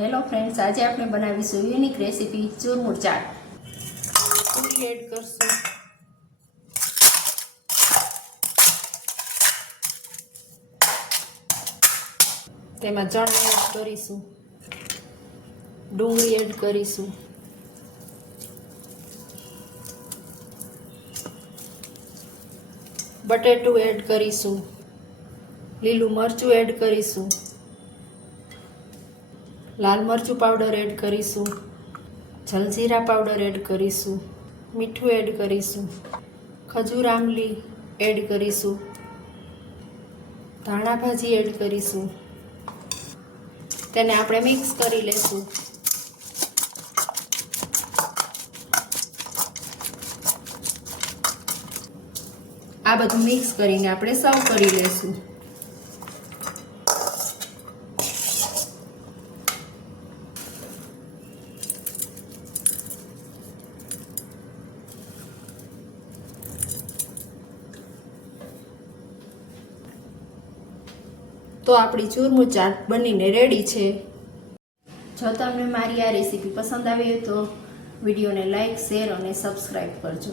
Hello friends, આજે આપણે બનાવીશું યુનિક રેસીપી ચૂરમુર ચાટ. પૂરી એડ કરશું, તેમાં ચણા એડ કરીશું, ડુંગળી એડ કરીશું, બટેટું એડ કરીશું, લીલું મરચું એડ કરીશું, લાલ મરચું પાવડર એડ કરીશું, જલજીરા પાવડર એડ કરીશું, મીઠું એડ કરીશું, ખજૂર આમલી એડ કરીશું, ધાણા ભાજી એડ કરીશું. તેને આપણે મિક્સ કરી લેશું. આ બધું મિક્સ કરીને આપણે સર્વ કરી લેશું. તો આપણી ચૂરમુર ચાટ બનીને રેડી છે. જો તમને મારી આ રેસીપી પસંદ આવી હોય તો વિડીયોને લાઈક, શેર અને સબસ્ક્રાઈબ કરજો.